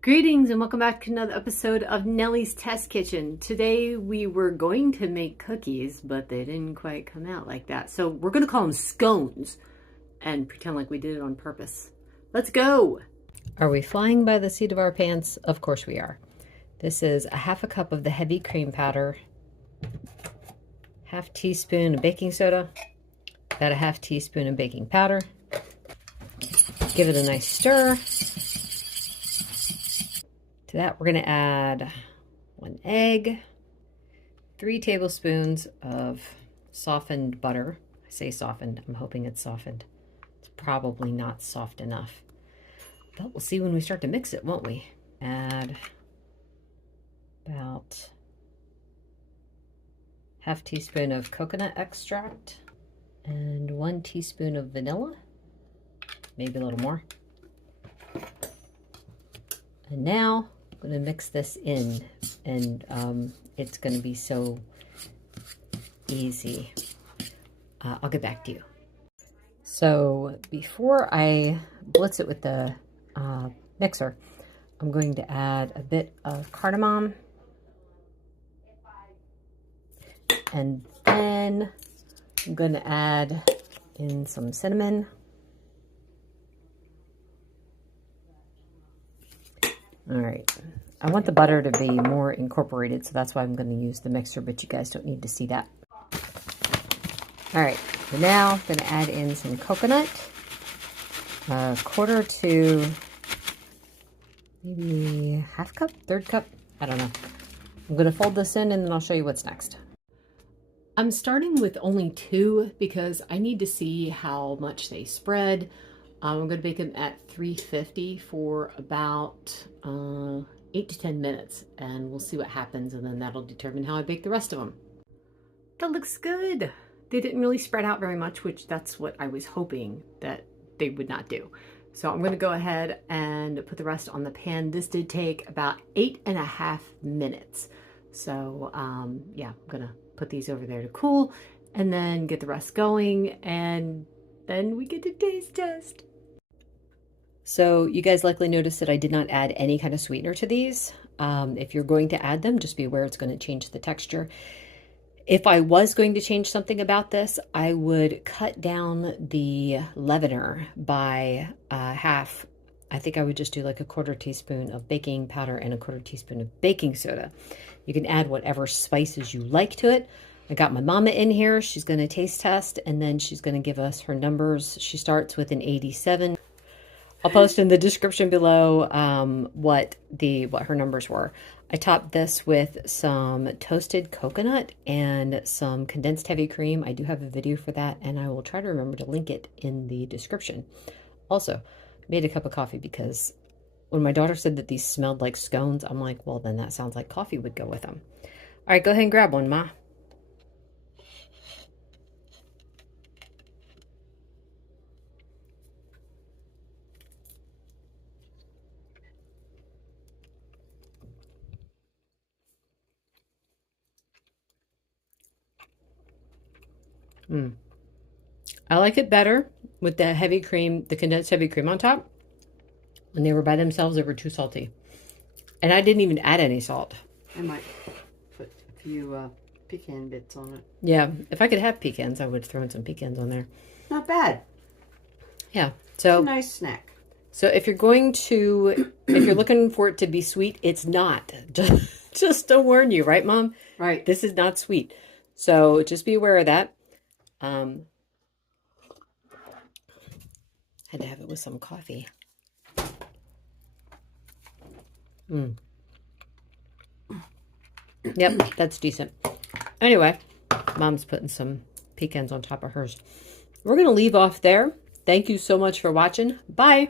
Greetings and welcome back to another episode of Nellie's Test Kitchen. Today we were going to make cookies, but they didn't quite come out like that. So we're going to call them scones and pretend like we did it on purpose. Let's go! Are we flying by the seat of our pants? Of course we are. This is a half a cup of the heavy cream powder, half teaspoon of baking soda, about a half teaspoon of baking powder. Give it a nice stir. To that, we're going to add 1 egg, 3 tablespoons of softened butter. I say softened, I'm hoping it's softened. It's probably not soft enough, but we'll see when we start to mix it, won't we? Add about half teaspoon of coconut extract and 1 teaspoon of vanilla, maybe a little more. And now I'm going to mix this in, and it's going to be so easy. I'll get back to you. So before I blitz it with the mixer, I'm going to add a bit of cardamom, and then I'm going to add in some cinnamon. All right, I want the butter to be more incorporated, so that's why I'm going to use the mixer, but you guys don't need to see that. All right, so now I'm going to add in some coconut, a quarter to maybe half cup, third cup, I don't know. I'm going to fold this in and then I'll show you what's next. I'm starting with only 2 because I need to see how much they spread. I'm going to bake them at 350 for about 8 to 10 minutes, and we'll see what happens, and then that'll determine how I bake the rest of them. That looks good. They didn't really spread out very much, which that's what I was hoping that they would not do. So I'm going to go ahead and put the rest on the pan. This did take about 8.5 minutes. So yeah, I'm going to put these over there to cool and then get the rest going, and then we get to taste test. So you guys likely noticed that I did not add any kind of sweetener to these. If you're going to add them, just be aware it's going to change the texture. If I was going to change something about this, I would cut down the leavener by half. I think I would just do like a quarter teaspoon of baking powder and a quarter teaspoon of baking soda. You can add whatever spices you like to it. I got my mama in here. She's going to taste test, and then she's going to give us her numbers. She starts with an 87. I'll post in the description below what her numbers were. I topped this with some toasted coconut and some condensed heavy cream. I do have a video for that, and I will try to remember to link it in the description. Also, made a cup of coffee because when my daughter said that these smelled like scones, I'm like, well, then that sounds like coffee would go with them. All right, go ahead and grab one, Ma. I like it better with the heavy cream, the condensed heavy cream on top. When they were by themselves, they were too salty. And I didn't even add any salt. I might put a few pecan bits on it. Yeah, if I could have pecans, I would throw in some pecans on there. Not bad. Yeah, so it's a nice snack. So if you're going to, if you're looking for it to be sweet, it's not. Just to warn you, right, Mom? Right. This is not sweet. So just be aware of that. Had to have it with some coffee. Yep, that's decent. Anyway, Mom's putting some pecans on top of hers. We're going to leave off there. Thank you so much for watching. Bye.